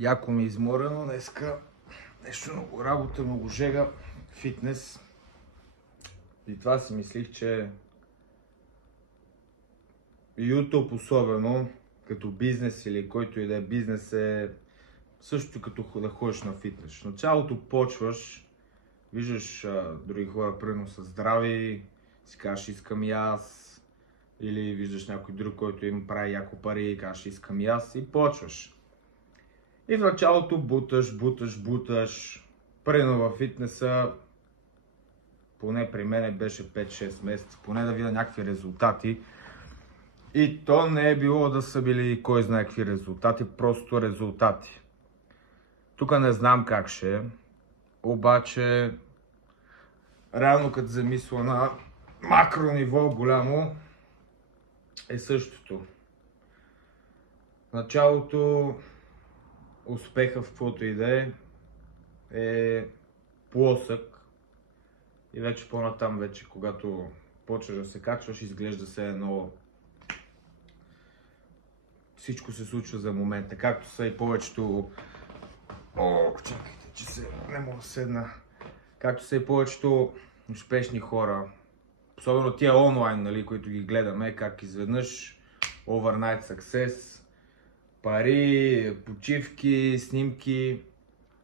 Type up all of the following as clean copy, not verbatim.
Яко ми е изморено днеска. Нещо много работа, много жега, фитнес. И това си мислих, че YouTube особено, като бизнес или който и да е бизнес, е също като да ходиш на фитнес. В началото почваш, виждаш други хора примерно са здрави, си кажеш искам и аз, или виждаш някой друг, който им прави яко пари и кажеш искам и аз и почваш. И в началото буташ. Примерно във фитнеса, поне при мен беше 5-6 месеца, поне да видя някакви резултати. И то не е било да са били кой знае какви резултати, просто резултати. Тук не знам как ще е, обаче реално като замисля на макро ниво голямо е същото. В началото успеха в каквото и да е плосък и вече по-натам, вече когато почваш да се качваш, изглежда се едно всичко се случва за момента, както са и повечето чакайте, че не мога да седна. Както са и повечето успешни хора, особено тия онлайн, нали, които ги гледаме, как изведнъж overnight success, пари, почивки, снимки.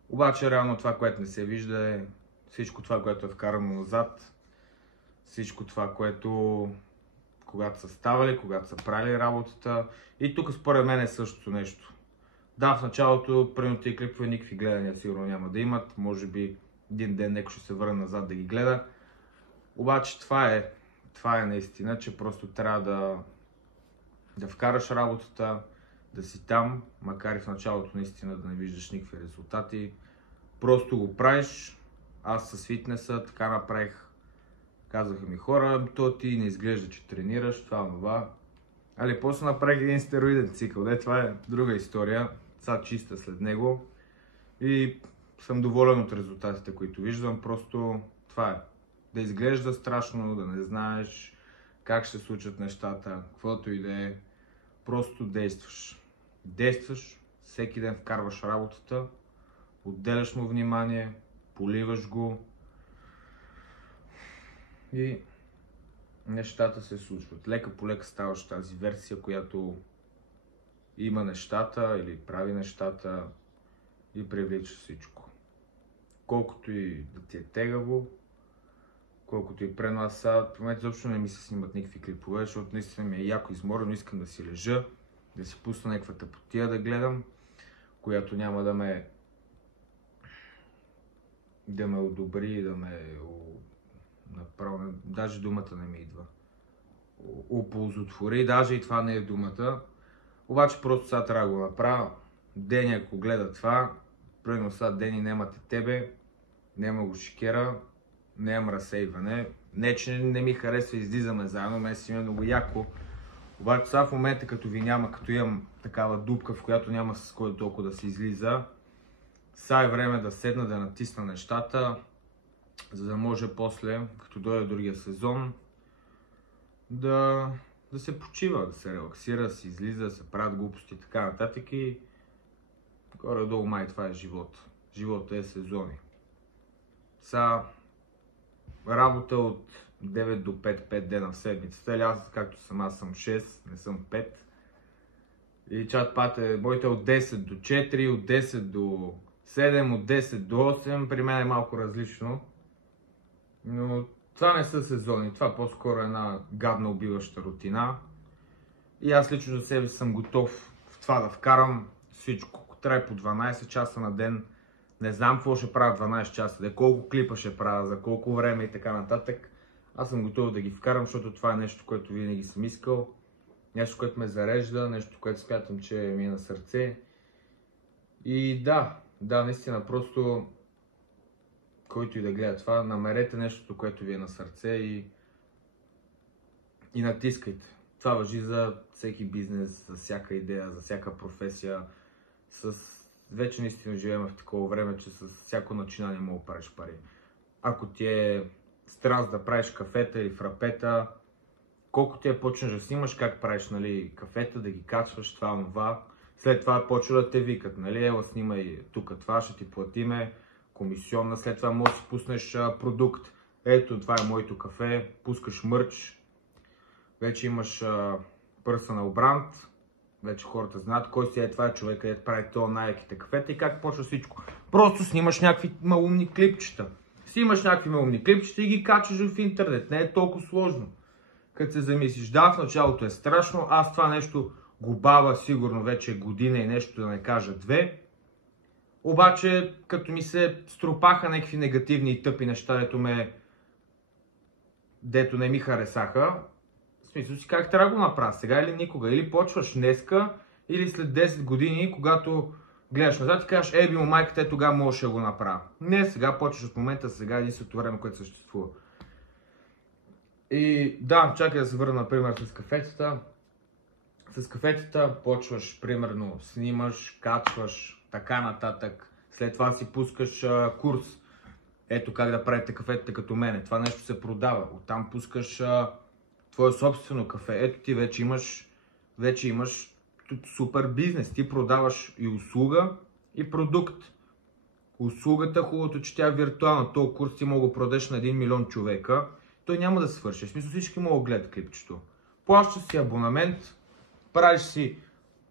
Обаче реално това, което не се вижда е всичко това, което е вкарано назад, всичко това, което когато са ставали, когато са правили работата. И тук според мен е същото нещо. Да, в началото примерно тия клипове никакви гледания сигурно няма да имат, може би един ден някой ще се върне назад да ги гледа. Обаче това е наистина, че просто трябва да вкараш работата, да си там, макар и в началото наистина да не виждаш никакви резултати. Просто го правиш. Аз с фитнеса така направих. Казаха ми хора, то ти не изглежда, че тренираш, това. Али после направих един стероиден цикъл. Това е друга история. Сега чиста след него. И съм доволен от резултатите, които виждам. Просто това е. Да изглежда страшно, да не знаеш как ще се случат нещата, каквото и да е. Просто действаш. Действаш, всеки ден вкарваш работата, отделяш му внимание, поливаш го и нещата се случват. Лека по лека ставаш тази версия, която има нещата или прави нещата и привлича всичко. Колкото и да ти е тегаво, колкото и преноса, в момента изобщо не ми се снимат никакви клипове, защото наистина ми е яко изморено, искам да си лежа, да си пусна някаква тъпотия да гледам, която няма да ме одобри, да ме направо, даже думата не ми идва. Оползотвори, даже и това не е думата. Обаче просто сега трябва да го направя. Дени ако гледа това, примерно сега Дени нямате тебе, няма го шикера, нямам разсейване. Не, че не ми харесва, излизаме заедно, мен си има много яко. Обаче сега в момента като ви няма, като имам такава дупка, в която няма с кой толкова да се излиза, сега е време да седна, да натисна нещата, за да може после, като дойде другия сезон, да се почива, да се релаксира, да се излиза, да се правят глупости и така нататък. И горе-долу май това е живота. Живота е сезони. Сега работа от 9 до 5 дена в седмицата, или аз както съм, аз съм 6, не съм 5. И чат-пат е, моите от 10 до 4, от 10 до 7, от 10 до 8, при мен е малко различно. Но това не са сезони, това по-скоро е една гадна убиваща рутина. И аз лично за себе съм готов в това да вкарам всичко. Ако трябва по 12 часа на ден, не знам какво ще правя 12 часа, колко клипа ще правя, за колко време и така нататък. Аз съм готов да ги вкарам, защото това е нещо, което винаги съм искал. Нещо, което ме зарежда, нещо, което смятам, че ми е на сърце. И да, наистина, просто който и да гледа това, намерете нещото, което ви е на сърце и натискайте. Това важи за всеки бизнес, за всяка идея, за всяка професия. Вече наистина живеем в такова време, че с всяко начинание мога да правиш пари. Ако ти е страст да правиш кафета или фрапета, колко ти почнеш да снимаш как правиш, нали, кафета, да ги качваш, това. След това почва да те викат, нали, ела снимай тук това, ще ти платиме комисионна, след това можеш да си пуснеш продукт. Ето, това е моето кафе, пускаш мърч, вече имаш personal brand, вече хората знаят кой си е това човек, където прави това най-яките кафета и как почва всичко. Просто снимаш някакви малумни клипчета. Снимаш някакви малумни клипчета и ги качаш в интернет. Не е толкова сложно. Като се замислиш, да, в началото е страшно, аз това нещо го бавя сигурно вече година и нещо, да не кажа две. Обаче, като ми се струпаха някакви негативни и тъпи неща, дето не ми харесаха, в смисъл си как трябва да го направя сега или никога. Или почваш днеска, или след 10 години, когато гледаш назад и кажеш, би му майката, тогава можеш да го направя. Не, сега почваш от момента, сега единственото време, което съществува. И да, чакай да се върна, например, с кафетата. С кафетата почваш, примерно, снимаш, качваш, така нататък. След това си пускаш курс. Ето как да правите кафетата като мене. Това нещо се продава. Оттам пускаш твое собствено кафе. Ето ти вече имаш супер бизнес. Ти продаваш и услуга, и продукт. Услугата, хубавото, че тя е виртуална. Този курс ти мога да продадеш на 1 милион човека. Той няма да свърши. В смисъл всички могат да гледат клипчето. Плащаш си абонамент, правиш си,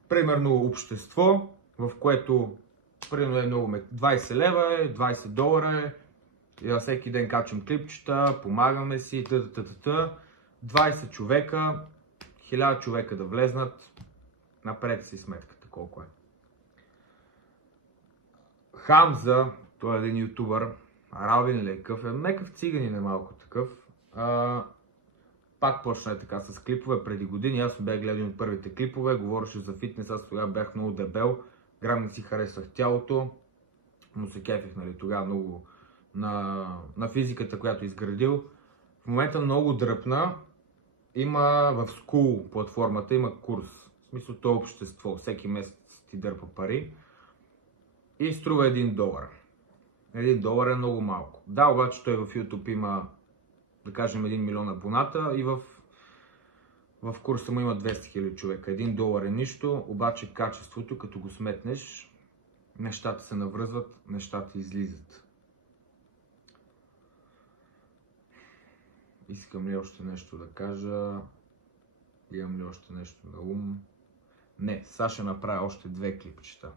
примерно, общество, в което, примерно, е много 20 лева е, 20 долара е. И всеки ден качвам клипчета, помагаме си, 20 човека, 1000 човека да влезнат, напред си сметката колко е. Хамза, той е един ютубър, арабин ли е къв, мекъв циганин е малко такъв. Пак почна така с клипове преди години, аз бях гледал от първите клипове, говореше за фитнес, аз тогава бях много дебел, грам не си харесвах тялото, но се кефих, нали, тогава много на физиката, която изградил. В момента много дръпна. Има в School платформата, има курс. В смисъл, то общество. Всеки месец ти дърпа пари. И струва $1. $1 е много малко. Да, обаче той в YouTube има, да кажем, 1 милион абоната и в курса му има 200 000 човека. $1 е нищо, обаче качеството, като го сметнеш, нещата се навръзват, нещата излизат. Искам ли още нещо да кажа? Имам ли още нещо на ум? Не, сега ще направя още 2 клипчета.